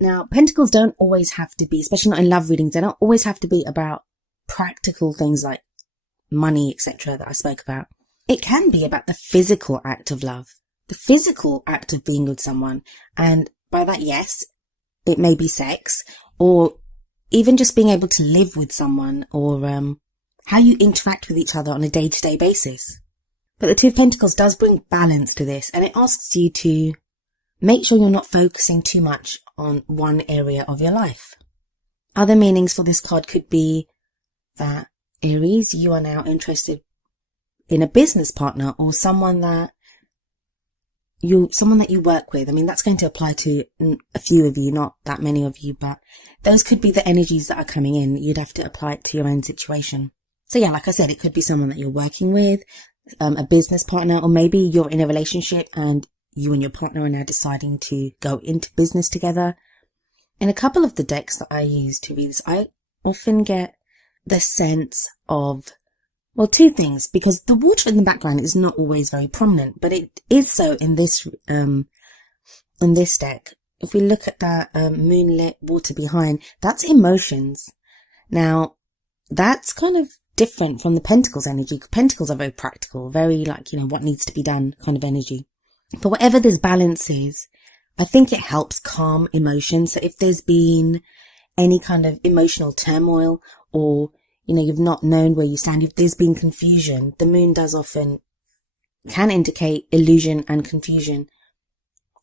Now, pentacles don't always have to be, especially not in love readings, they don't always have to be about practical things like money, etc. that I spoke about. It can be about the physical act of love, the physical act of being with someone. And by that, yes, it may be sex, or even just being able to live with someone, or how you interact with each other on a day-to-day basis. But the Two of Pentacles does bring balance to this, and it asks you to make sure you're not focusing too much on one area of your life. Other meanings for this card could be that, Aries, you are now interested in a business partner or someone that you work with. I mean, that's going to apply to a few of you, not that many of you, but those could be the energies that are coming in. You'd have to apply it to your own situation. So yeah, like I said, it could be someone that you're working with, a business partner, or maybe you're in a relationship and you and your partner are now deciding to go into business together. In a couple of the decks that I use to read this, I often get the sense of, well, two things, because the water in the background is not always very prominent, but it is so in this deck. If we look at that moonlit water behind, that's emotions. Now, that's kind of different from the Pentacles energy. Pentacles are very practical, very like, what needs to be done kind of energy. But whatever this balance is, I think it helps calm emotions. So if there's been any kind of emotional turmoil, or, you've not known where you stand, if there's been confusion, the moon can indicate illusion and confusion.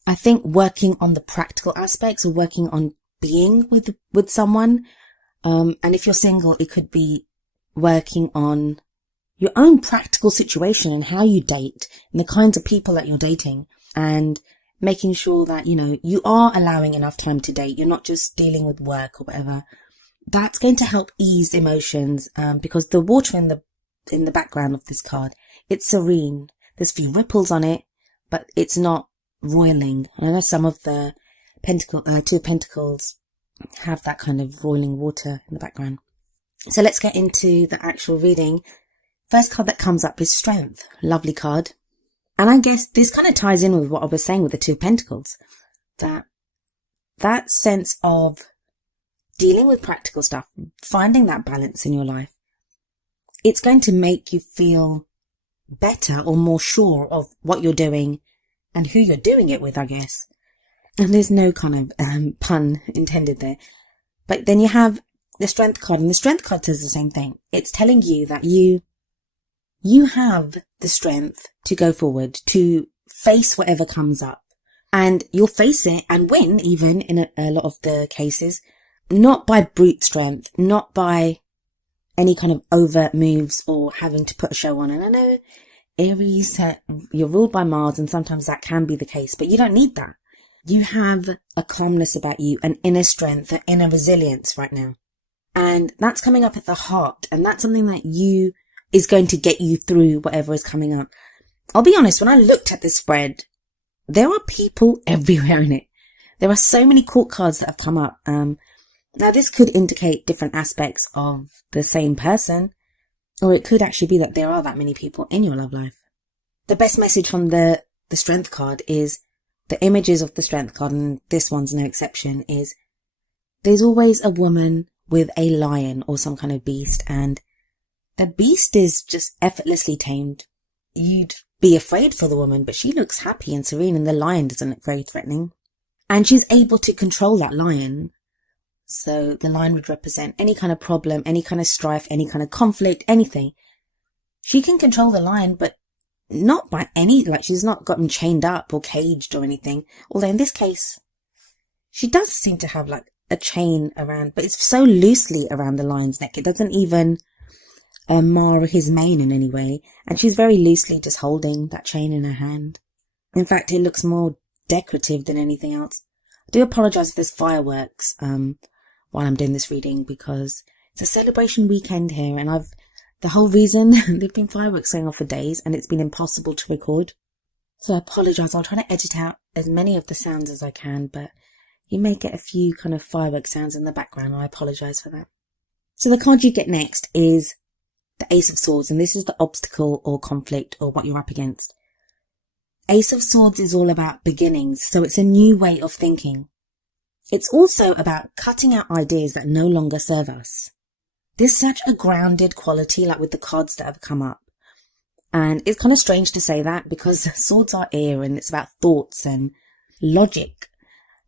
I think working on the practical aspects, or working on being with someone, and if you're single, it could be working on your own practical situation and how you date and the kinds of people that you're dating, and making sure that, you are allowing enough time to date. You're not just dealing with work or whatever. That's going to help ease emotions, because the water in the background of this card, it's serene. There's a few ripples on it, but it's not roiling. I know some of the Two of Pentacles have that kind of roiling water in the background. So let's get into the actual reading. First card that comes up is Strength. Lovely card. And I guess this kind of ties in with what I was saying with the Two of Pentacles. That sense of dealing with practical stuff, finding that balance in your life. It's going to make you feel better or more sure of what you're doing and who you're doing it with, I guess. And there's no kind of pun intended there. But then you have the Strength card, and the Strength card says the same thing. It's telling you that you have the strength to go forward, to face whatever comes up, and you'll face it and win, even in a lot of the cases, not by brute strength, not by any kind of overt moves or having to put a show on. And I know, Aries, you're ruled by Mars, and sometimes that can be the case, but you don't need that. You have a calmness about you, an inner strength, an inner resilience right now. And that's coming up at the heart. And that's something that is going to get you through whatever is coming up. I'll be honest, when I looked at this spread, there are people everywhere in it. There are so many court cards that have come up. Now, this could indicate different aspects of the same person, or it could actually be that there are that many people in your love life. The best message from the Strength card is, the images of the Strength card, and this one's no exception, is there's always a woman with a lion or some kind of beast, and the beast is just effortlessly tamed. You'd be afraid for the woman, but she looks happy and serene, and the lion doesn't look very threatening. And she's able to control that lion. So the lion would represent any kind of problem, any kind of strife, any kind of conflict, anything. She can control the lion, but not by she's not got him chained up or caged or anything. Although in this case, she does seem to have like a chain around, but it's so loosely around the lion's neck. It doesn't even mar his mane in any way. And she's very loosely just holding that chain in her hand. In fact, it looks more decorative than anything else. I do apologize if there's fireworks while I'm doing this reading, because it's a celebration weekend here, and the whole reason there've been fireworks going off for days, and it's been impossible to record. So I apologize. I'll try to edit out as many of the sounds as I can, but you may get a few kind of firework sounds in the background, and I apologize for that. So the card you get next is the Ace of Swords, and this is the obstacle or conflict or what you're up against. Ace of Swords is all about beginnings, so it's a new way of thinking. It's also about cutting out ideas that no longer serve us. There's such a grounded quality, like with the cards that have come up. And it's kind of strange to say that because swords are air and it's about thoughts and logic.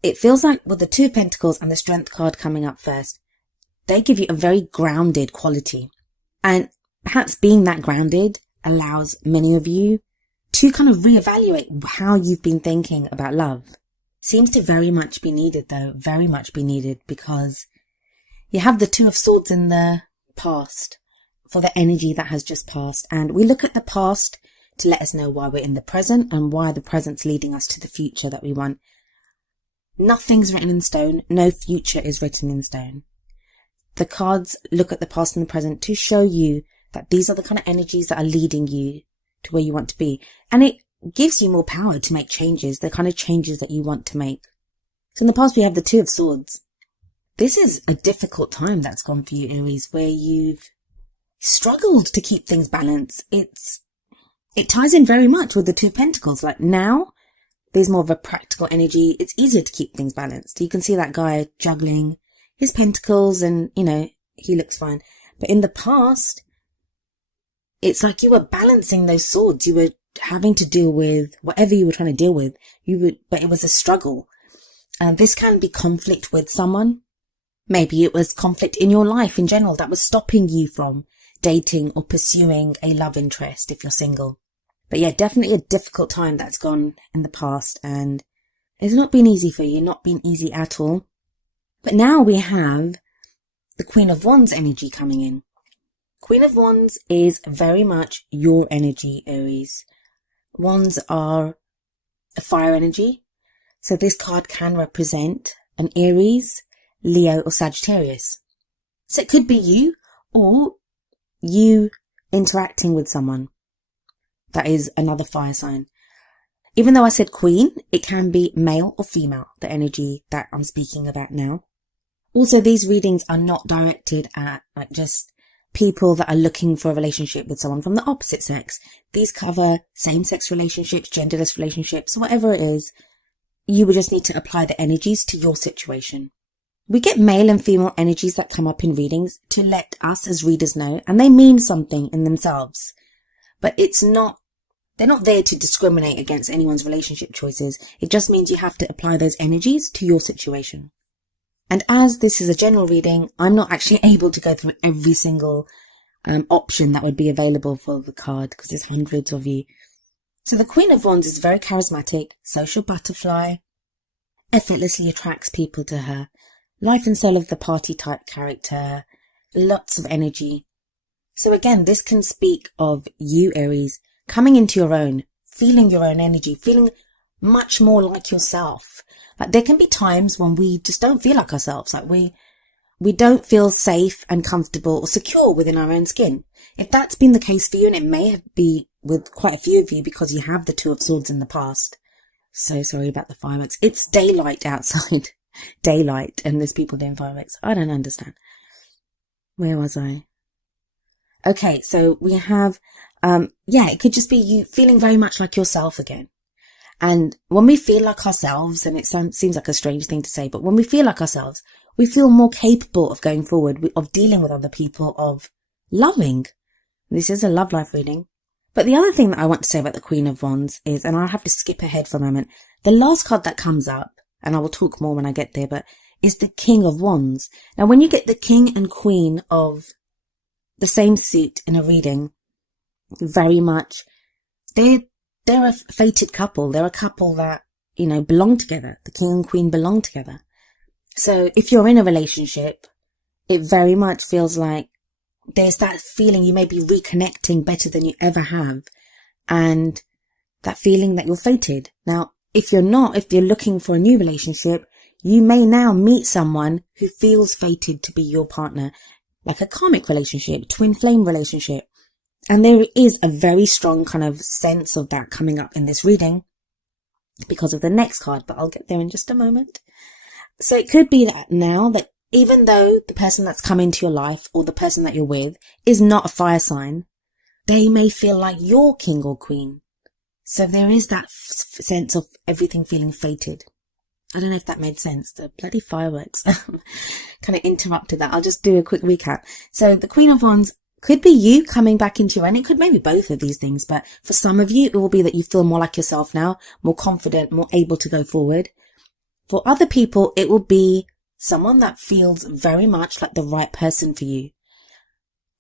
It feels like with the Two of Pentacles and the Strength card coming up first, they give you a very grounded quality. And perhaps being that grounded allows many of you to kind of reevaluate how you've been thinking about love. Seems to very much be needed though, very much be needed, because you have the Two of Swords in the past for the energy that has just passed. And we look at the past to let us know why we're in the present and why the present's leading us to the future that we want. Nothing's written in stone. No future is written in stone. The cards look at the past and the present to show you that these are the kind of energies that are leading you to where you want to be. And it gives you more power to make changes, the kind of changes that you want to make. So in the past, we have the Two of Swords. This is a difficult time that's gone for you, Aries, where you've struggled to keep things balanced. It ties in very much with the Two of Pentacles. Like now, there's more of a practical energy. It's easier to keep things balanced. You can see that guy juggling his pentacles and, he looks fine. But in the past, it's like you were balancing those swords. You were having to deal with whatever you were trying to deal with. But it was a struggle. And this can be conflict with someone. Maybe it was conflict in your life in general that was stopping you from dating or pursuing a love interest if you're single. But yeah, definitely a difficult time that's gone in the past, and it's not been easy for you, not been easy at all. But now we have the Queen of Wands energy coming in. Queen of Wands is very much your energy, Aries. Wands are a fire energy. So this card can represent an Aries, Leo or Sagittarius. So it could be you or you interacting with someone that is another fire sign. Even though I said queen, it can be male or female, the energy that I'm speaking about now. Also, these readings are not directed at just people that are looking for a relationship with someone from the opposite sex. These cover same-sex relationships, genderless relationships, whatever it is. You would just need to apply the energies to your situation. We get male and female energies that come up in readings to let us as readers know, and they mean something in themselves. But they're not there to discriminate against anyone's relationship choices. It just means you have to apply those energies to your situation. And as this is a general reading, I'm not actually able to go through every single option that would be available for the card because there's hundreds of you. So the Queen of Wands is very charismatic, social butterfly, effortlessly attracts people to her, life and soul of the party type character, lots of energy. So again, this can speak of you, Aries, coming into your own, feeling your own energy, feeling much more like yourself. Like there can be times when we just don't feel like ourselves. Like we don't feel safe and comfortable or secure within our own skin. If that's been the case for you, and it may be with quite a few of you because you have the Two of Swords in the past. So sorry about the fireworks. It's daylight outside. Daylight, and there's people doing fireworks. I don't understand. Where was I? Okay, so we have, it could just be you feeling very much like yourself again. And when we feel like ourselves, and it seems like a strange thing to say, but when we feel like ourselves, we feel more capable of going forward, of dealing with other people, of loving. This is a love life reading. But the other thing that I want to say about the Queen of Wands is, and I'll have to skip ahead for a moment, the last card that comes up, and I will talk more when I get there, but is the King of Wands. Now, when you get the King and Queen of the same suit in a reading, very much, they're a fated couple. They're a couple that, belong together. The King and Queen belong together. So if you're in a relationship, it very much feels like there's that feeling you may be reconnecting better than you ever have. And that feeling that you're fated. Now, if you're looking for a new relationship, you may now meet someone who feels fated to be your partner, like a karmic relationship, twin flame relationship. And there is a very strong kind of sense of that coming up in this reading because of the next card, but I'll get there in just a moment. So it could be that now that even though the person that's come into your life or the person that you're with is not a fire sign, they may feel like you're king or queen. So there is that sense of everything feeling fated. I don't know if that made sense. The bloody fireworks kind of interrupted that. I'll just do a quick recap. So the Queen of Wands could be you coming back into your own. It could maybe both of these things, but for some of you, it will be that you feel more like yourself now, more confident, more able to go forward. For other people, it will be someone that feels very much like the right person for you.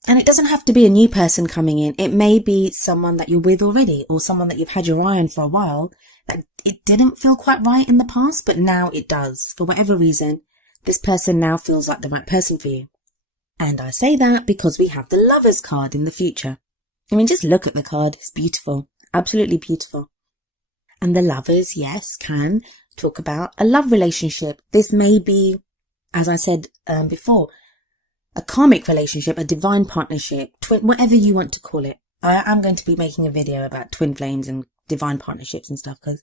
And it doesn't have to be a new person coming in. It may be someone that you're with already, or someone that you've had your eye on for a while, that it didn't feel quite right in the past, but now it does. For whatever reason, this person now feels like the right person for you. And I say that because we have the Lovers card in the future. I mean, just look at the card. It's beautiful. Absolutely beautiful. And the Lovers, yes, can talk about a love relationship. This may be, as I said before, a karmic relationship, a divine partnership, whatever you want to call it. I am going to be making a video about twin flames and divine partnerships and stuff, because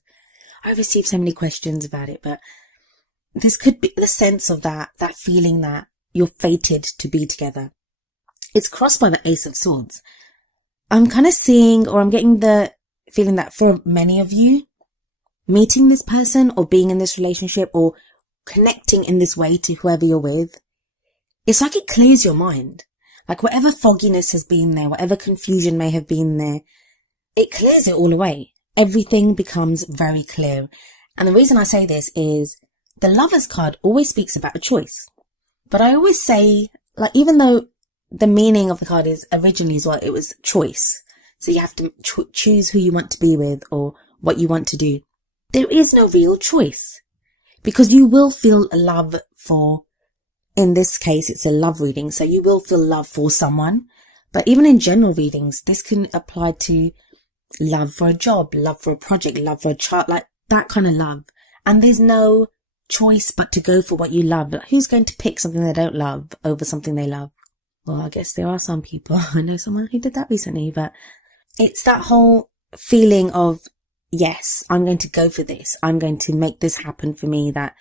I received so many questions about it. But this could be the sense of that feeling that you're fated to be together. It's crossed by the Ace of Swords. I'm kind of seeing, or I'm getting the feeling that for many of you, meeting this person or being in this relationship or connecting in this way to whoever you're with, it's like it clears your mind. Like whatever fogginess has been there, whatever confusion may have been there, it clears it all away. Everything becomes very clear. And the reason I say this is the Lovers card always speaks about a choice. But I always say, like, even though the meaning of the card is originally as well, it was choice. So you have to choose who you want to be with or what you want to do. There is no real choice, because you will feel love for, in this case, it's a love reading. So you will feel love for someone. But even in general readings, this can apply to love for a job, love for a project, love for a child, like that kind of love. And there's no choice but to go for what you love. Like, who's going to pick something they don't love over something they love? Well, I guess there are some people. I know someone who did that recently, but it's that whole feeling of, yes, I'm going to go for this. I'm going to make this happen for me, that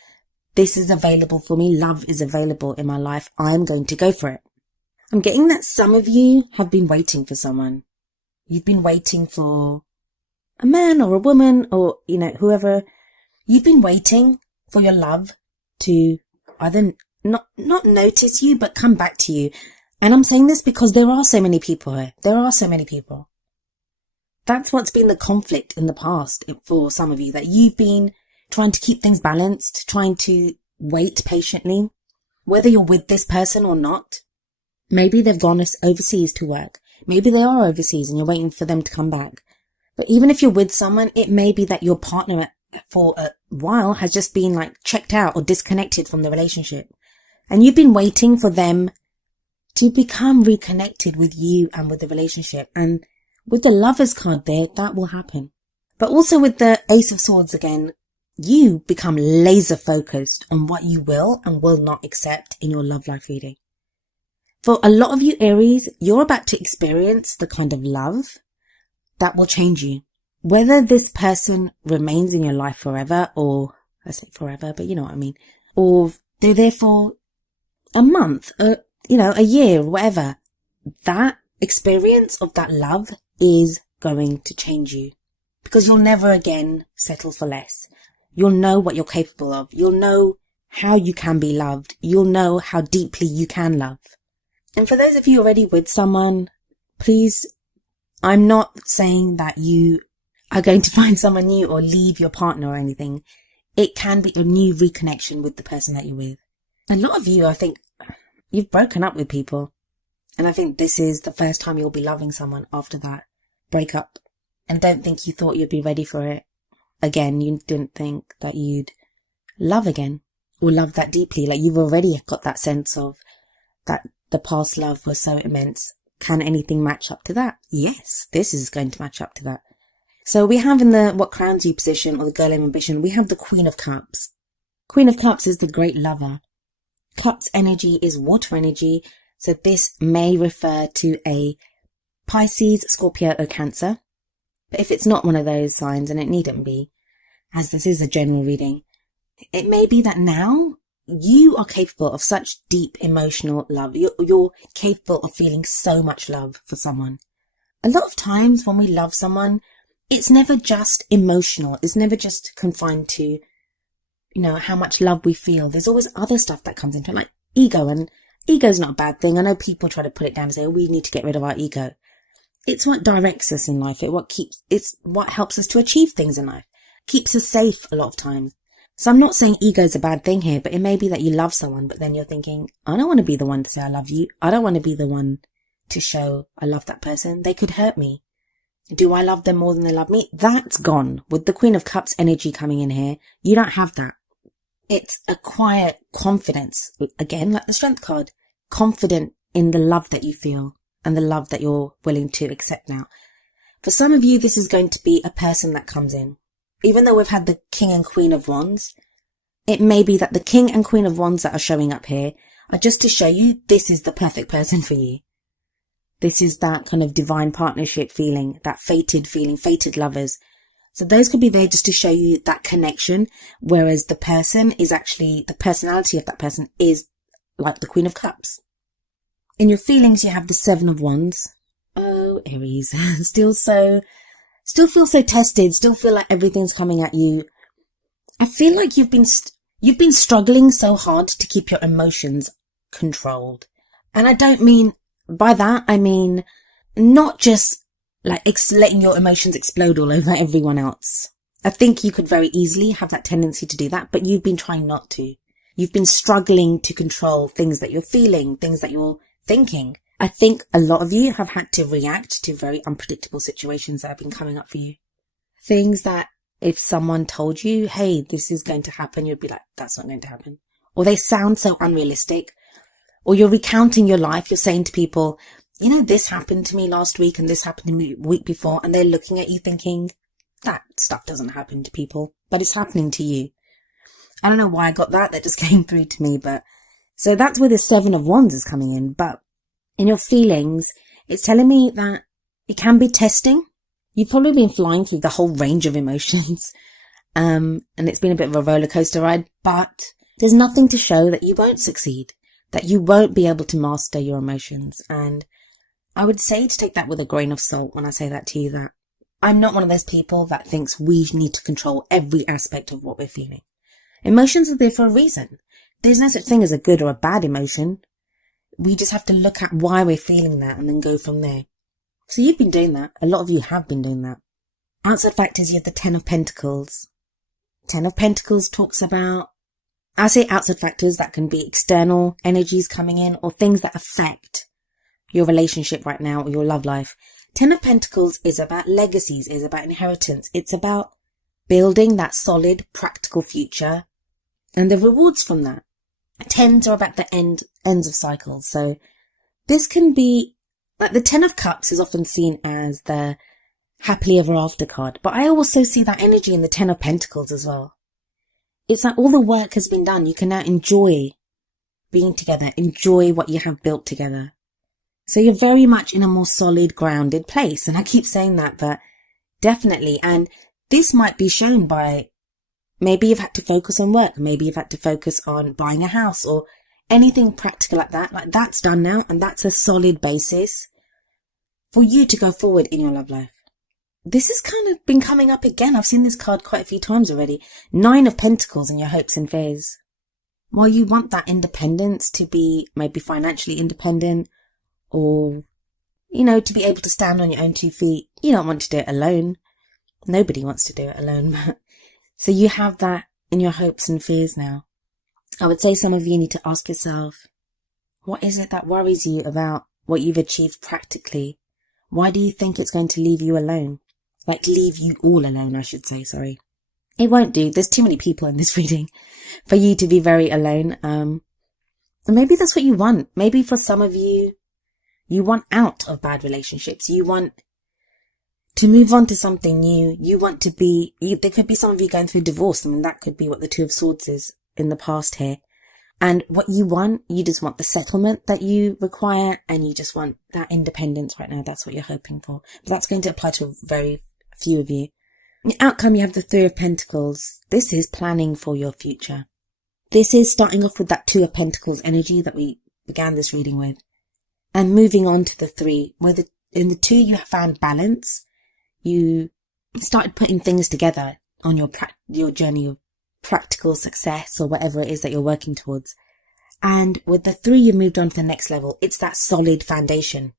this is available for me. Love is available in my life. I'm going to go for it. I'm getting that some of you have been waiting for someone. You've been waiting for a man or a woman or, you know, whoever. You've been waiting for your love to either not notice you, but come back to you. And I'm saying this because there are so many people here. There are so many people. That's what's been the conflict in the past for some of you, that you've been trying to keep things balanced, trying to wait patiently, whether you're with this person or not. Maybe they've gone overseas to work. Maybe they are overseas and you're waiting for them to come back. But even if you're with someone, it may be that your partner for a while has just been like checked out or disconnected from the relationship. And you've been waiting for them to become reconnected with you and with the relationship. And with the Lovers card there, that will happen. But also with the Ace of Swords again, you become laser focused on what you will and will not accept in your love life reading. For a lot of you Aries, you're about to experience the kind of love that will change you. Whether this person remains in your life forever, or I say forever, but you know what I mean, or they're there for a month, a year, whatever, that experience of that love is going to change you, because you'll never again settle for less. You'll know what you're capable of. You'll know how you can be loved. You'll know how deeply you can love. And for those of you already with someone, please, I'm not saying that you are going to find someone new or leave your partner or anything. It can be a new reconnection with the person that you're with. A lot of you, I think, you've broken up with people. And I think this is the first time you'll be loving someone after that breakup. And don't think you thought you'd be ready for it again. You didn't think that you'd love again or love that deeply. Like, you've already got that sense of that the past love was so immense. Can anything match up to that? Yes, this is going to match up to that. So we have in the what crowns you position, or the girl of ambition, we have the Queen of Cups. Queen of Cups is the great lover. Cups energy is water energy. So this may refer to a Pisces, Scorpio or Cancer. But if it's not one of those signs, and it needn't be, as this is a general reading, it may be that now you are capable of such deep emotional love. You're capable of feeling so much love for someone. A lot of times when we love someone, it's never just emotional. It's never just confined to how much love we feel. There's always other stuff that comes into it, like ego. And ego's not a bad thing. I know people try to put it down and say, oh, we need to get rid of our ego. It's what directs us in life. It's what helps us to achieve things in life. Keeps us safe a lot of times. So I'm not saying ego's a bad thing here, but it may be that you love someone, but then you're thinking, I don't want to be the one to say I love you. I don't want to be the one to show I love that person. They could hurt me. Do I love them more than they love me? That's gone. With the Queen of Cups energy coming in here, you don't have that. It's a quiet confidence. Again, like the Strength card. Confident in the love that you feel and the love that you're willing to accept now. For some of you, this is going to be a person that comes in. Even though we've had the King and Queen of Wands, it may be that the King and Queen of Wands that are showing up here are just to show you this is the perfect person for you. This is that kind of divine partnership feeling, that fated feeling, fated lovers. So those could be there just to show you that connection, whereas the person is actually, the personality of that person is like the Queen of Cups. In your feelings, you have the Seven of Wands. Oh, Aries, still feel so tested, still feel like everything's coming at you. I feel like you've been struggling so hard to keep your emotions controlled. And I don't mean, by that, I mean, not just like letting your emotions explode all over everyone else. I think you could very easily have that tendency to do that, but you've been trying not to. You've been struggling to control things that you're feeling, things that you're thinking. I think a lot of you have had to react to very unpredictable situations that have been coming up for you. Things that if someone told you, hey, this is going to happen, you'd be like, that's not going to happen. Or they sound so unrealistic. Or you're recounting your life. You're saying to people, this happened to me last week and this happened to me the week before. And they're looking at you thinking, that stuff doesn't happen to people, but it's happening to you. I don't know why I got that. That just came through to me. But so that's where the Seven of Wands is coming in. But in your feelings, it's telling me that it can be testing. You've probably been flying through the whole range of emotions. And it's been a bit of a roller coaster ride, but there's nothing to show that you won't succeed, that you won't be able to master your emotions. And I would say to take that with a grain of salt when I say that to you, that I'm not one of those people that thinks we need to control every aspect of what we're feeling. Emotions are there for a reason. There's no such thing as a good or a bad emotion. We just have to look at why we're feeling that and then go from there. So you've been doing that. A lot of you have been doing that. Outside factors, you have the Ten of Pentacles. Ten of Pentacles talks about, I say outside factors, that can be external energies coming in or things that affect your relationship right now or your love life. Ten of Pentacles is about legacies, is about inheritance. It's about building that solid, practical future and the rewards from that. Tens are about the ends of cycles. So this can be, like the Ten of Cups is often seen as the happily ever after card, but I also see that energy in the Ten of Pentacles as well. It's like all the work has been done. You can now enjoy being together, enjoy what you have built together. So you're very much in a more solid, grounded place. And I keep saying that, but definitely. And this might be shown by maybe you've had to focus on work. Maybe you've had to focus on buying a house or anything practical like that. Like that's done now. And that's a solid basis for you to go forward in your love life. This has kind of been coming up again. I've seen this card quite a few times already. Nine of Pentacles and your hopes and fears. While you want that independence to be maybe financially independent or, to be able to stand on your own 2 feet, you don't want to do it alone. Nobody wants to do it alone. So you have that in your hopes and fears now. I would say some of you need to ask yourself, what is it that worries you about what you've achieved practically? Why do you think it's going to leave you alone? Like leave you all alone, I should say, sorry. It won't do. There's too many people in this reading for you to be very alone. And maybe that's what you want. Maybe for some of you, you want out of bad relationships. You want to move on to something new. You want to be, there could be some of you going through divorce. I mean, that could be what the Two of Swords is in the past here. And what you want, you just want the settlement that you require and you just want that independence right now. That's what you're hoping for. But that's going to apply to very few of you. In the outcome, you have the Three of Pentacles. This is planning for your future. This is starting off with that Two of Pentacles energy that we began this reading with. And moving on to the Three, where in the Two you have found balance. You started putting things together on your journey of practical success or whatever it is that you're working towards. And with the 3, you've moved on to the next level. It's that solid foundation.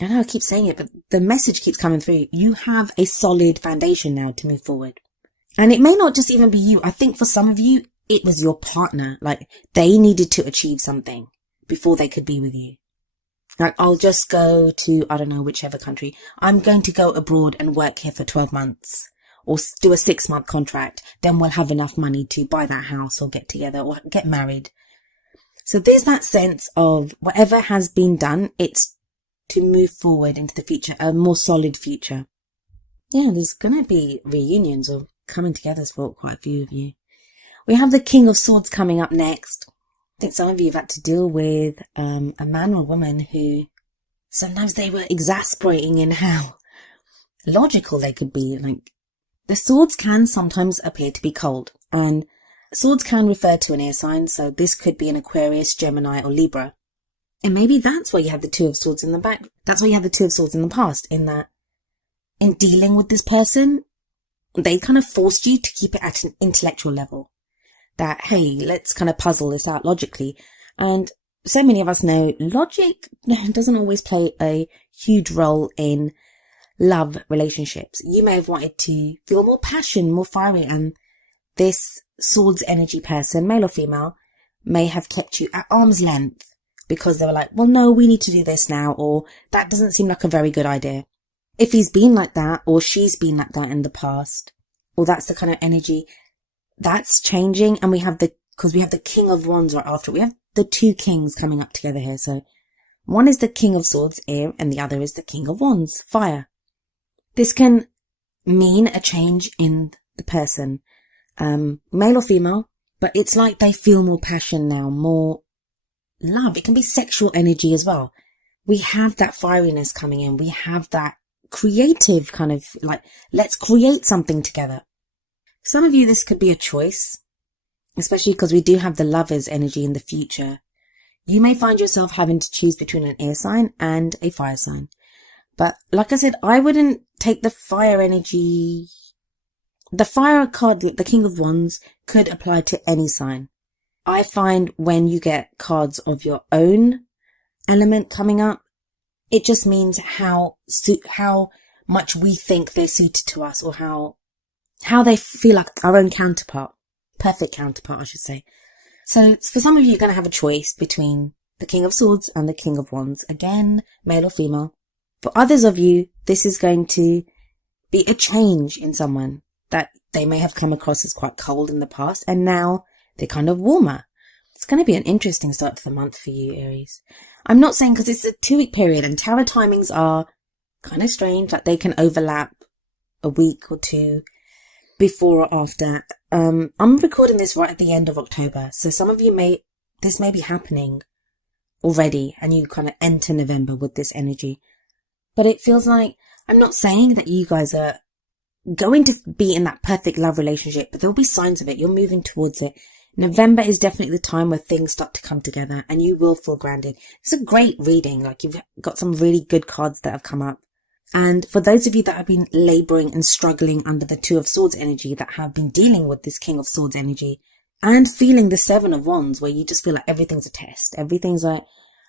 I know I keep saying it, but the message keeps coming through. You have a solid foundation now to move forward. And it may not just even be you. I think for some of you, it was your partner. Like, they needed to achieve something before they could be with you. Like, I'll just go to, I don't know, whichever country. I'm going to go abroad and work here for 12 months or do a 6-month contract. Then we'll have enough money to buy that house or get together or get married. So there's that sense of whatever has been done, it's to move forward into the future, a more solid future. Yeah, there's going to be reunions or coming together for quite a few of you. We have the King of Swords coming up next. I think some of you have had to deal with a man or a woman who sometimes they were exasperating in how logical they could be. Like, the swords can sometimes appear to be cold, and swords can refer to an air sign, so this could be an Aquarius, Gemini or Libra. And maybe that's why you had the 2 of Swords in the back. That's why you had the 2 of Swords in the past, in that in dealing with this person, they kind of forced you to keep it at an intellectual level. That, hey, let's kind of puzzle this out logically. And so many of us know logic doesn't always play a huge role in love relationships. You may have wanted to feel more passion, more fiery, and this swords energy person, male or female, may have kept you at arm's length because they were like, well, no, we need to do this now, or that doesn't seem like a very good idea. If he's been like that, or she's been like that in the past, or that's the kind of energy that's changing. And because we have the King of Wands right after, we have the 2 kings coming up together here. So one is the King of Swords, air, and the other is the King of Wands, fire. This can mean a change in the person, male or female, but it's like they feel more passion now, more love. It can be sexual energy as well. We have that fieriness coming in. We have that creative kind of like, let's create something together. Some of you, this could be a choice, especially because we do have the Lovers energy in the future. You may find yourself having to choose between an air sign and a fire sign. But like I said, I wouldn't take the fire energy. The fire card, the King of Wands, could apply to any sign. I find when you get cards of your own element coming up, it just means how much we think they're suited to us, or how they feel like our own counterpart. Perfect counterpart, I should say. So for some of you, you're going to have a choice between the King of Swords and the King of Wands. Again, male or female. For others of you, this is going to be a change in someone that they may have come across as quite cold in the past, and now they're kind of warmer. It's going to be an interesting start to the month for you, Aries. I'm not saying because it's a 2-week period, and tarot timings are kind of strange, like they can overlap a week or 2 before or after. I'm recording this right at the end of October, so some of you this may be happening already, and you kind of enter November with this energy. But it feels like, I'm not saying that you guys are going to be in that perfect love relationship, but there'll be signs of it. You're moving towards it. November is definitely the time where things start to come together and you will feel grounded. It's a great reading. Like, you've got some really good cards that have come up. And for those of you that have been laboring and struggling under the 2 of Swords energy, that have been dealing with this King of Swords energy and feeling the 7 of Wands, where you just feel like everything's a test. Everything's like,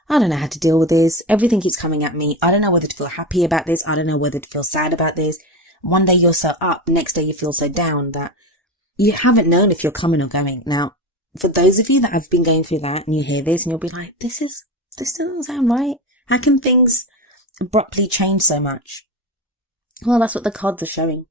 I don't know how to deal with this. Everything keeps coming at me. I don't know whether to feel happy about this. I don't know whether to feel sad about this. One day you're so up, next day you feel so down that you haven't known if you're coming or going. Now, for those of you that have been going through that and you hear this and you'll be like, this doesn't sound right. How can things abruptly change so much? Well, that's what the cards are showing.